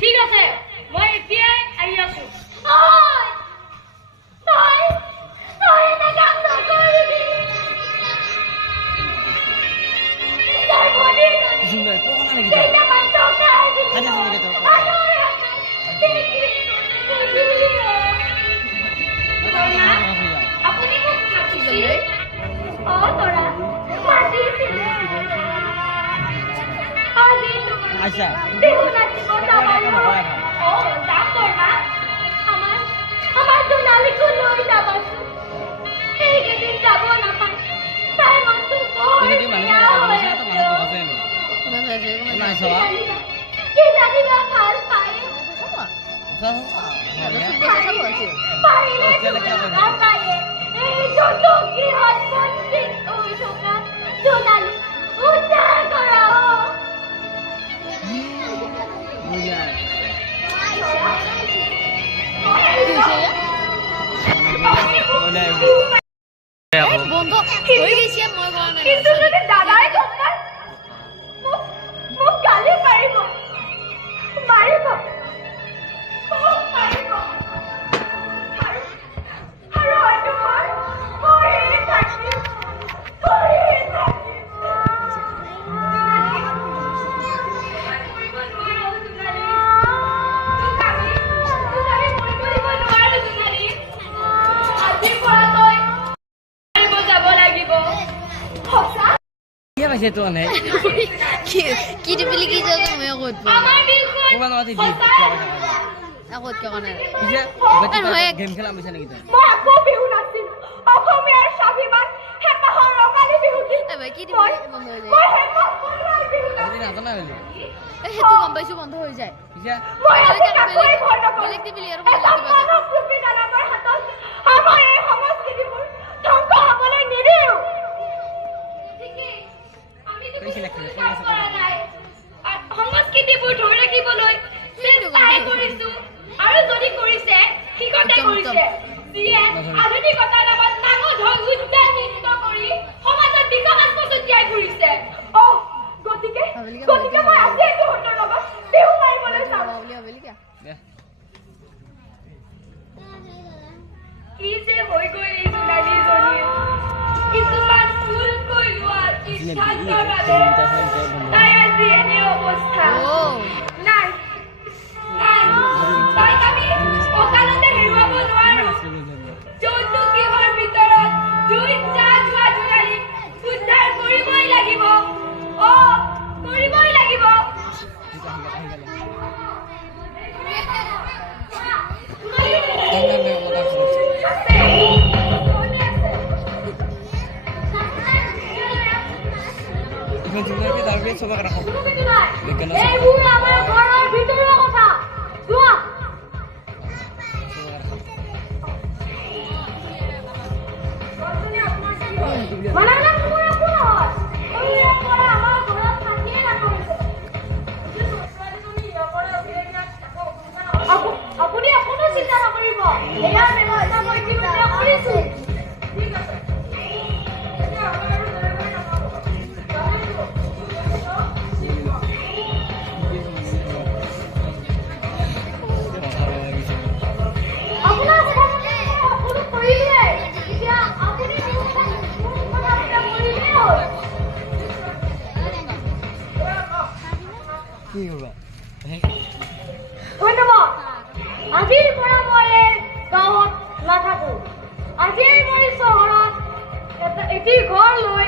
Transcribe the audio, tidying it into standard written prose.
ঠিক আছে মই এতিয়াই আহি আছো আপুনি মোক মাতিছিল তৰা মাতিছিল আচ্ছা বিহু নাচিব যাব যাম বৰমা আমাৰ জোনালীকো লৈ যাবচোন এইকেইদিন যাব নাপায় তাই মনটো বৰ কি জানিবা ভাল পায় পাৰিলে নাপায়ে এই যোনটো গৃহত বন্দী হৈ থকা জোনালী উদ্ধাৰ কৰা বন্ধু হৈ গৈছে মই কোৱা নাই কিন্তু যদি দাদাই গম পায় মোক গালি পাৰিব মাৰিব আৰু হয়তো মই মৰিয়ে থাকিম পাইছে তো নাই কি দিবলি কি যাও মই ক'ত আমাৰ দিলখন কোৱা নতি দি আগত কিয় নাই পিছে গেম খেলা পাইছে নেকি তই মই আকৌ বিহু নাচিম অসমীয়াৰ স্বাভিমান হেঁপাহৰ ৰঙালী বিহুটি এবাৰ কি দিবলি বন্ধ হৈ যায় মই হেঁপাহ পলোৱাৰ বিহু আজি নাজানা হলি সেইটো গম পাইছো বন্ধ হৈ যায় পিছে মই আজি কাকোৱে ভয় নকৰোঁ বেলেগ দিবলি আৰু এটা মানৱৰূপী দানৱৰ হাতত আমাৰ এই সংস্কৃতিবোৰ ধ্বংস হ'বলৈ নিদিওঁ সংস্কৃতিবোৰ ধৰি ৰাখিবলৈ চেষ্টাই কৰিছো আৰু যদি কৰিছে ঠিকতে কৰিছে যিয়ে আধুনিকতাৰ নামত নাঙঠ হৈ উদ্যানিত কৰি সমাজত বিকাশ পচতিয়াই ঘূৰিছে গতিকে মই আজি এইটো সিহঁতৰ লগত বিহু মাৰিবলৈ যাওঁ কি যে হৈ গ'ল এই জোনালীজনী কিছুমান ভুল কৈ লোৱা সিদ্ধান্তৰ বাবে তাই আজি এনে অৱস্থা নাই তাইক আমি অকালতে হেৰুৱাব নোৱাৰো যৌতুক গৃহৰ ভিতৰত জুইত যোৱা জোনালীক উদ্ধাৰ কৰিবই লাগিব কৰিবই লাগিব এইবোৰ আমাৰ ঘৰৰ ভিতৰৰ কথা যোৱা আপুনি একো চিন্তা নকৰিব এয়া ব্যৱস্থা মই ইতিমধ্যে কৰিছো ঠিক আছে ধন্যবাদ আজিৰ পৰা মই গাঁৱত নাথাকো আজিৰ মই চহৰত এটি ঘৰ লৈ